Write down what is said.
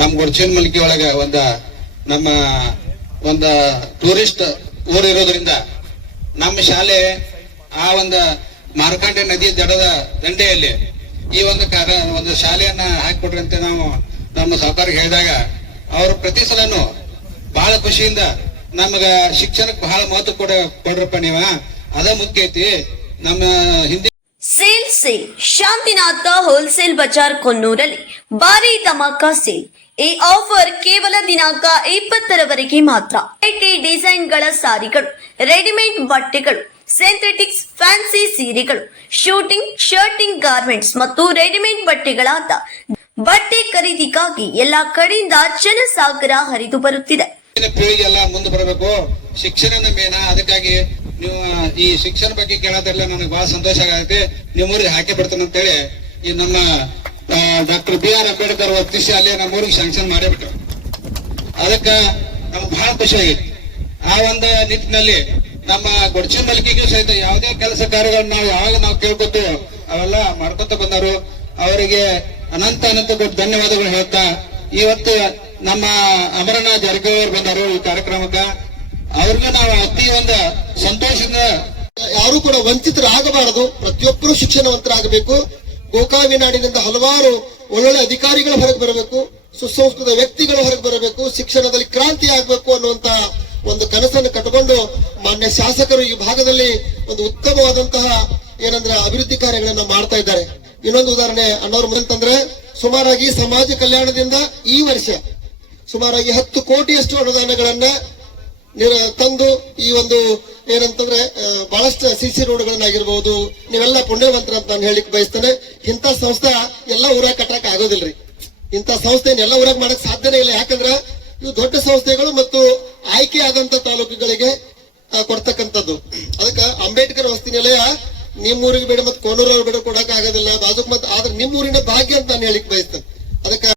ನಮ್ಮ ಗೊಡ್ಚೇನ್ ಮಲ್ಕಿ ಒಳಗ ನಮ್ಮ ಒಂದು ಟೂರಿಸ್ಟ್ ಊರ್ ಇರೋದ್ರಿಂದ ನಮ್ಮ ಶಾಲೆ ಆ ಒಂದು ಮಾರ್ಕಂಡೆ ನದಿ ದಡದ ದಂಡೆಯಲ್ಲಿ ಈ ಒಂದು ಶಾಲೆಯನ್ನ ಹಾಕಿಕೊಡ್ರಿ ಅಂತ ನಾವು ನಮ್ಮ ಸರ್ಕಾರಕ್ಕೆ ಹೇಳಿದಾಗ ಅವರು ಪ್ರತಿ ಸಲನು ಬಹಳ ಖುಷಿಯಿಂದ ನಮಗ ಶಿಕ್ಷಣಕ್ಕೆ ಬಹಳ ಮಹತ್ವ ಕೊಡ್ರಪ್ಪ ನೀವ ಅದ ಮುಖ್ಯ ಐತಿ ನಮ್ಮ ಹಿಂದಿ ಸೇಲ್ ಶಾಂತಿನಾಥ ಹೋಲ್ಸೇಲ್ ಬಜಾರ್ ಕೊನ್ನೂರಲ್ಲಿ ಭಾರಿ ಧಮಾಕ ಸೇಲ್. ಈ ಆಫರ್ ಕೇವಲ ದಿನಾಂಕ 20ರವರೆಗೆ ಮಾತ್ರ. ಡಿಸೈನ್ಗಳ ಸಾರಿಗಳು, ರೆಡಿಮೇಡ್ ಬಟ್ಟೆಗಳು, ಸಿಂಥೆಟಿಕ್ಸ್, ಫ್ಯಾನ್ಸಿ ಸೀರೆಗಳು, ಶೂಟಿಂಗ್, ಶರ್ಟಿಂಗ್ ಗಾರ್ಮೆಂಟ್ಸ್ ಮತ್ತು ರೆಡಿಮೇಡ್ ಬಟ್ಟೆಗಳಾದ ಬಟ್ಟೆ ಖರೀದಿಗಾಗಿ ಎಲ್ಲಾ ಕಡೆಯಿಂದ ಜನಸಾಗರ ಹರಿದು ಬರುತ್ತಿದೆ. ಪೀಳಿಗೆ ಎಲ್ಲ ಮುಂದೆ ಬರಬೇಕು, ಶಿಕ್ಷಣ ಮೇನ. ಅದಕ್ಕಾಗಿ ನೀವು ಈ ಶಿಕ್ಷಣ ಬಗ್ಗೆ ಕೇಳೋದ್ರಲ್ಲ ನನಗೆ ಬಹಳ ಸಂತೋಷ ಆಗತ್ತೆ. ನಿಮ್ಮೂರಿಗೆ ಹಾಕಿ ಬರ್ತೇನೆ ಅಂತೇಳಿ ಈ ನಮ್ಮ ಡಾಕ್ಟರ್ BR ಅಂಬೇಡ್ಕರ್ ವಸತಿ ಶಾಲೆ ನಮ್ಮೂರಿಗೆ ಶಾಂಕ್ಷನ್ ಮಾಡೇ ಬಿಟ್ರು. ಅದಕ್ಕ ನಮ್ಗೆ ಬಹಳ ಖುಷಿ ಆಗೈತಿ. ಆ ಒಂದು ನಿಟ್ಟಿನಲ್ಲಿ ನಮ್ಮ ಗೊಡ್ಚಿ ಮಲ್ಕಿಗೂ ಸಹಿತ ಯಾವುದೇ ಕೆಲಸ ಕಾರ್ಯಗಳನ್ನ ನಾವು ಕೇಳ್ಕೊತು ಅವೆಲ್ಲ ಮಾಡ್ಕೊತ ಬಂದರು. ಅವರಿಗೆ ಅನಂತ ಕೊಟ್ಟು ಧನ್ಯವಾದಗಳು ಹೇಳ್ತಾ, ಇವತ್ತು ನಮ್ಮ ಅಮರನಾಥ್ ಜಾರಕಿಹೊಳಿ ಅವರು ಬಂದರು ಈ ಕಾರ್ಯಕ್ರಮಕ್ಕೆ. ಅವ್ರಿಗೆ ನಾವು ಅತಿ ಒಂದು ಸಂತೋಷದಿಂದ, ಯಾರು ಕೂಡ ವಂಚಿತರಾಗಬಾರದು, ಪ್ರತಿಯೊಬ್ಬರು ಶಿಕ್ಷಣವಂತರಾಗಬೇಕು. ಗೋಕಾವಿನಾಡಿನಿಂದ ಹಲವಾರು ಒಳ್ಳೊಳ್ಳೆ ಅಧಿಕಾರಿಗಳು ಹೊರಗೆ ಬರಬೇಕು, ಸುಸಂಸ್ಕೃತ ವ್ಯಕ್ತಿಗಳು ಹೊರಗೆ ಬರಬೇಕು, ಶಿಕ್ಷಣದಲ್ಲಿ ಕ್ರಾಂತಿ ಆಗಬೇಕು ಅನ್ನುವಂತ ಒಂದು ಕನಸನ್ನು ಕಟ್ಟಿಕೊಂಡು ಮಾನ್ಯ ಶಾಸಕರು ಈ ಭಾಗದಲ್ಲಿ ಒಂದು ಉತ್ತಮವಾದಂತಹ ಏನಂದ್ರೆ ಅಭಿವೃದ್ಧಿ ಕಾರ್ಯಗಳನ್ನ ಮಾಡ್ತಾ ಇದ್ದಾರೆ. ಇನ್ನೊಂದು ಉದಾಹರಣೆ ಅಣ್ಣವ್ರ ಮುಂದೆ ಸುಮಾರಾಗಿ ಸಮಾಜ ಕಲ್ಯಾಣದಿಂದ ಈ ವರ್ಷ ಸುಮಾರಾಗಿ 10 ಕೋಟಿಯಷ್ಟು ಅನುದಾನಗಳನ್ನ ತಂದು ಈ ಒಂದು ಏನಂತಂದ್ರೆ ಬಹಳಷ್ಟು CC ರೋಡ್ಗಳನ್ನಾಗಿರ್ಬಹುದು, ನೀವೆಲ್ಲ ಪುಣ್ಯವಂತರ ಅಂತ ನಾನು ಹೇಳಿಕ್ ಬಯಸ್ತೇನೆ. ಇಂಥ ಸಂಸ್ಥೆ ಎಲ್ಲ ಊರಾಗ ಕಟ್ಟಕ್ ಆಗೋದಿಲ್ರಿ. ಇಂಥ ಸಂಸ್ಥೆನ ಎಲ್ಲ ಊರಾಗ ಮಾಡಕ್ ಸಾಧ್ಯನೇ ಇಲ್ಲ. ಯಾಕಂದ್ರೆ ಇವು ದೊಡ್ಡ ಸಂಸ್ಥೆಗಳು ಮತ್ತು ಆಯ್ಕೆ ಆದಂತ ತಾಲೂಕುಗಳಿಗೆ ಕೊಡ್ತಕ್ಕಂಥದ್ದು. ಅದಕ್ಕೆ ಅಂಬೇಡ್ಕರ್ ವಸತಿ ನಿಲಯ ನಿಮ್ಮೂರಿಗೆ ಬೇಡ, ಮತ್ತೆ ಕೋನೂರವ್ರು ಬೇಡ ಕೊಡಕ್ ಆಗೋದಿಲ್ಲ, ಬಾಜುಕ್ ಮತ್ತೆ ಆದ್ರೆ ನಿಮ್ಮೂರಿನ ಭಾಗ್ಯ ಅಂತ ನಾನು ಹೇಳಿಕ್ ಬಯಸ್ತೇನೆ. ಅದಕ್ಕೆ